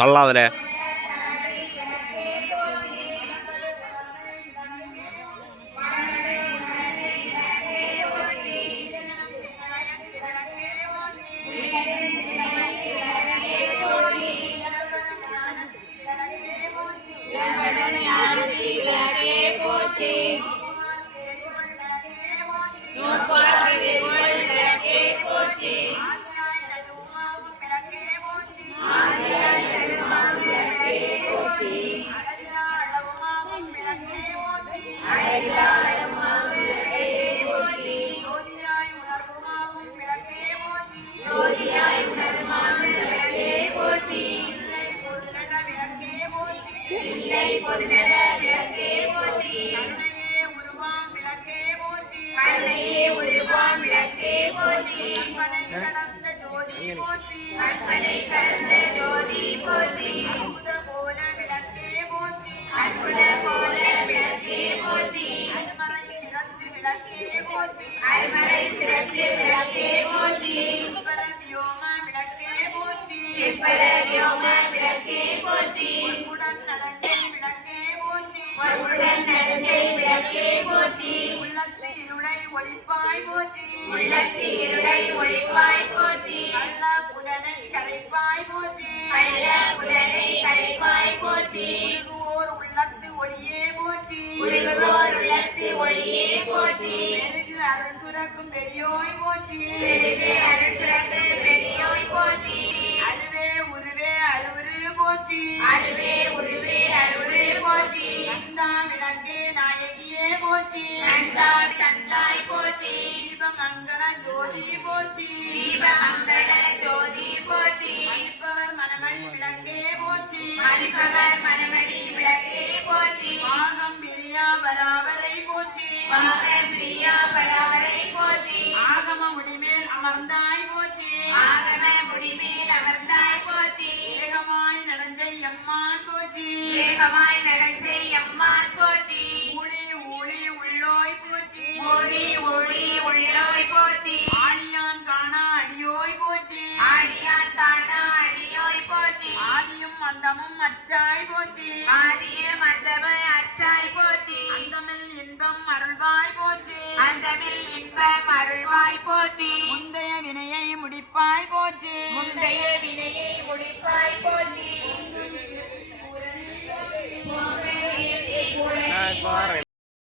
തള്ളാതിനെ தள்ளாதல கற்பனை கடந்த ஜோதி போற்றி. ஒளிப்பாய் போற்றி. உள்ளத்து இருளை ஒளிப்பாய் போற்றி. கள்ள புலனை கரைப்பாய் போற்றி. கள்ள புலனை கரைப்பாய் போற்றி. உருகுவோர் உள்ளத்து ஒளியே போற்றி. உருகுவோர் உள்ளத்து ஒளியே போற்றி. பெரியோய் சுரக்கும் பெரியோய் போற்றி அருவே உருவே அருவுரு போற்றி. அருவே உருவே அருவுரு போற்றி. நந்தா விளக்கே நாயகியே போற்றி. நந்தா தந்தாய் தீபமங்கள ஜோதி போற்றி. தீபமங்கள ஏகமாய் நடஞ்சை எம்மான் போற்றி. ஊழி ஊழி உள்ளோய் போற்றி. ஊழி ஊழி உள்ளோய் போற்றி. ஆழியான் காணா அடியோய் போற்றி. ஆழியான் காணா அடியோய் போற்றி. ஆதியும் அந்தமும் அச்சாய் போற்றி. ஆதியும் அந்தமும் அச்சாய் போற்றி. அந்தமில் இன்பம் அருள்வாய் போற்றி. அந்தமில் இன்பம் அருள்வாய் போற்றி. முந்தைய வினையை முடிப்பாய் போற்றி. முந்தைய வினையை முடிப்பாய் போற்றி. barrel.